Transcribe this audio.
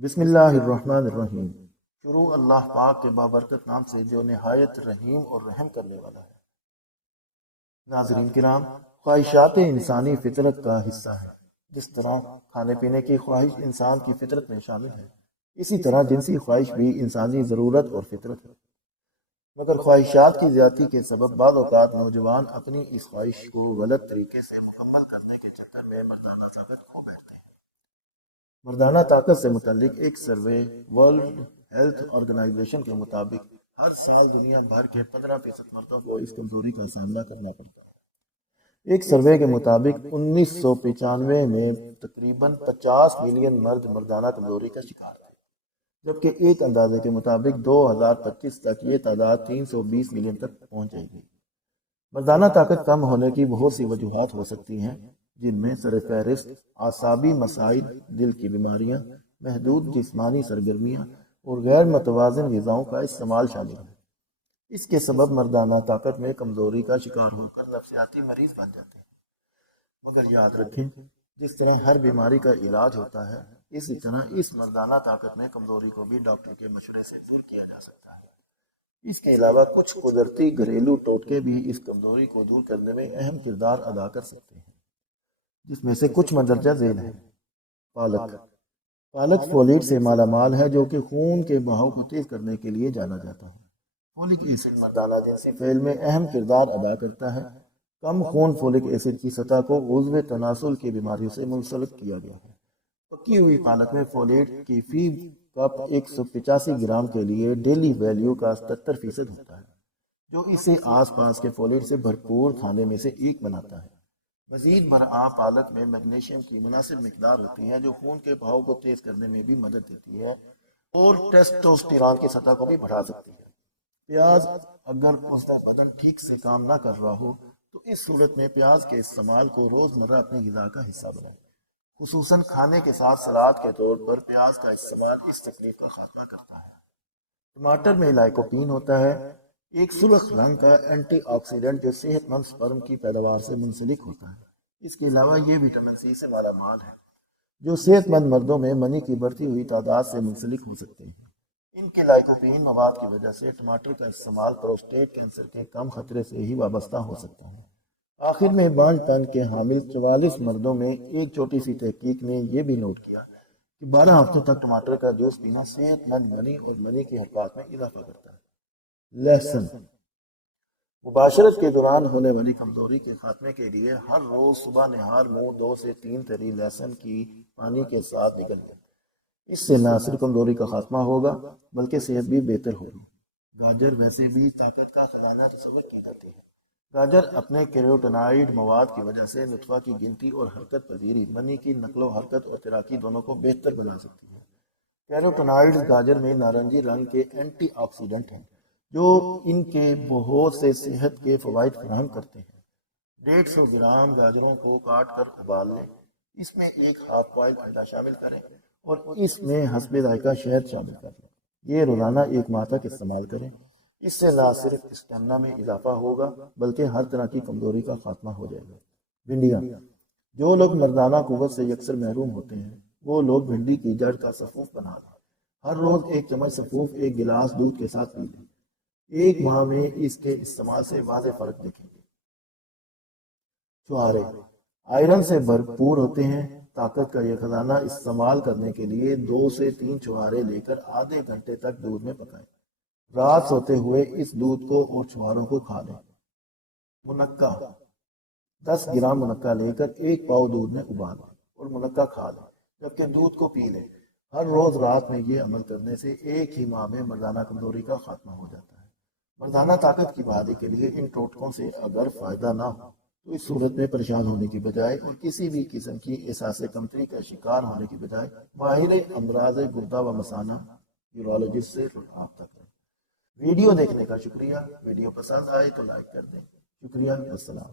بسم اللہ الرحمن الرحیم۔ شروع اللہ پاک کے بابرکت نام سے جو نہایت رحیم اور رحم کرنے والا ہے۔ ناظرین کرام، خواہشات انسانی فطرت کا حصہ ہے۔ جس طرح کھانے پینے کی خواہش انسان کی فطرت میں شامل ہے، اسی طرح جنسی خواہش بھی انسانی ضرورت اور فطرت ہے۔ مگر خواہشات کی زیادتی کے سبب بعض اوقات نوجوان اپنی اس خواہش کو غلط طریقے سے مکمل کرنے کے چکر میں مردانہ طاقت کھو بیٹھتے ہیں۔ مردانہ طاقت سے متعلق ایک سروے ورلڈ ہیلتھ آرگنائزیشن کے مطابق ہر سال دنیا بھر کے 15% مردوں کو اس کمزوری کا سامنا کرنا پڑتا ہے۔ ایک سروے کے مطابق 1995 میں تقریباً 50 ملین مرد مردانہ کمزوری کا شکار تھے، جبکہ ایک اندازے کے مطابق 2025 تک یہ تعداد 320 ملین تک پہنچ جائے گی۔ مردانہ طاقت کم ہونے کی بہت سی وجوہات ہو سکتی ہیں، جن میں سرفہرست اعصابی مسائل، دل کی بیماریاں، محدود جسمانی سرگرمیاں اور غیر متوازن غذاؤں کا استعمال شامل ہے۔ اس کے سبب مردانہ طاقت میں کمزوری کا شکار ہو کر نفسیاتی مریض بن جاتے ہیں۔ مگر یاد رکھیں، جس طرح ہر بیماری کا علاج ہوتا ہے، اسی طرح اس مردانہ طاقت میں کمزوری کو بھی ڈاکٹر کے مشورے سے دور کیا جا سکتا ہے۔ اس کے علاوہ کچھ قدرتی گھریلو ٹوٹکے بھی اس کمزوری کو دور کرنے میں اہم کردار ادا کر سکتے ہیں، جس میں سے کچھ مندرجہ ذیل ہیں۔ پالک فولیٹ سے مالا مال ہے، جو کہ خون کے بہاؤ کو تیز کرنے کے لیے جانا جاتا ہے۔ فولک ایسڈ مردانہ جنسی فعل میں اہم کردار ادا کرتا ہے۔ کم خون فولک ایسڈ کی سطح کو عضو تناسل کی بیماریوں سے منسلک کیا گیا ہے۔ پکی ہوئی پالک میں فولیٹ کی فی کپ 185 گرام کے لیے ڈیلی ویلیو کا 77% ہوتا ہے، جو اسے آس پاس کے فولیٹ سے بھرپور کھانے میں سے ایک بناتا ہے۔ مزید برآں پالک میں میگنیشیم کی مناسب مقدار ہوتی ہے، جو خون کے بہاؤ کو تیز کرنے میں بھی مدد دیتی ہے اور ٹیسٹوسٹیرون کی سطح کو بھی بڑھا سکتی ہے۔ پیاز اگر اس کا بدن ٹھیک سے کام نہ کر رہا ہو تو اس صورت میں پیاز کے استعمال کو روزمرہ اپنی غذا کا حصہ بنائیں۔ خصوصاً کھانے کے ساتھ سلاد کے طور پر پیاز کا استعمال اس تکلیف کا خاتمہ کرتا ہے۔ ٹماٹر میں لائکوپین ہوتا ہے، ایک سرخ رنگ کا اینٹی آکسیڈنٹ جو صحت مند سپرم کی پیداوار سے منسلک ہوتا ہے۔ اس کے علاوہ یہ وٹامن سی سے مالا مال ہے، جو صحت مند مردوں میں منی کی بڑھتی ہوئی تعداد سے منسلک ہو سکتے ہیں۔ ان کے لائکوپین مواد کی وجہ سے ٹماٹر کا استعمال پروسٹیٹ کینسر کے کم خطرے سے ہی وابستہ ہو سکتا ہے۔ آخر میں 52 ٹن کے حامل 44 مردوں میں ایک چھوٹی سی تحقیق نے یہ بھی نوٹ کیا کہ 12 ہفتوں تک ٹماٹر کا جوس پینا صحت مند منی اور منی کی حرکات میں اضافہ کرتا ہے۔ لہسن مباشرت کے دوران ہونے والی کمزوری کے خاتمے کے لیے ہر روز صبح نہار منہ 2 سے 3 تری لہسن کی پانی کے ساتھ نگلیں۔ اس سے نہ صرف کمزوری کا خاتمہ ہوگا بلکہ صحت بھی بہتر ہوگی۔ گاجر ویسے بھی طاقت کا خزانہ تصور کی جاتی ہے۔ گاجر اپنے کیروٹینائڈ مواد کی وجہ سے نطفہ کی گنتی اور حرکت پذیری، منی کی نقل و حرکت اور تیراکی دونوں کو بہتر بنا سکتی ہے۔ کیروٹینائڈ گاجر میں نارنجی رنگ کے اینٹی آکسیڈنٹ ہیں، جو ان کے بہت سے صحت کے فوائد فراہم کرتے ہیں۔ 150 گرام گاجروں کو کاٹ کر ابال لیں، اس میں ایک ہاف بوائل انڈا شامل کریں اور اس میں حسب ذائقہ شہد شامل کر لیں۔ یہ روزانہ 1 ماہ تک استعمال کریں۔ اس سے نہ صرف اسٹیمنا میں اضافہ ہوگا بلکہ ہر طرح کی کمزوری کا خاتمہ ہو جائے گا۔ بھنڈیاں جو لوگ مردانہ قوت سے یکسر محروم ہوتے ہیں، وہ لوگ بھنڈی کی جڑ کا سفوف بنا لیں۔ ہر روز 1 چمچ سفوف 1 گلاس دودھ کے ساتھ پی لیں۔ 1 ماہ میں اس کے استعمال سے واضح فرق دیکھیں گے۔ چھوہارے آئرن سے بھرپور ہوتے ہیں۔ طاقت کا یہ خزانہ استعمال کرنے کے لیے 2 سے 3 چھوہارے لے کر آدھے گھنٹے تک دودھ میں پکائیں۔ رات سوتے ہوئے اس دودھ کو اور چھوہاروں کو کھا لیں۔ منقع 10 گرام منقع لے کر 1 پاؤ دودھ میں ابالیں اور منقع کھا لیں، جبکہ دودھ کو پی لیں۔ ہر روز رات میں یہ عمل کرنے سے 1 ہی ماہ میں مردانہ کمزوری کا خاتمہ ہو جاتا ہے۔ مردانہ طاقت کی بحالی کے لیے ان ٹوٹکوں سے اگر فائدہ نہ ہو تو اس صورت میں پریشان ہونے کی بجائے اور کسی بھی قسم کی احساس کمتری کا شکار ہونے کی بجائے ماہر امراض گردہ و مثانہ یورولوجسٹ سے رابطہ کریں۔ ویڈیو دیکھنے کا شکریہ۔ ویڈیو پسند آئے تو لائک کر دیں۔ شکریہ۔ السلام۔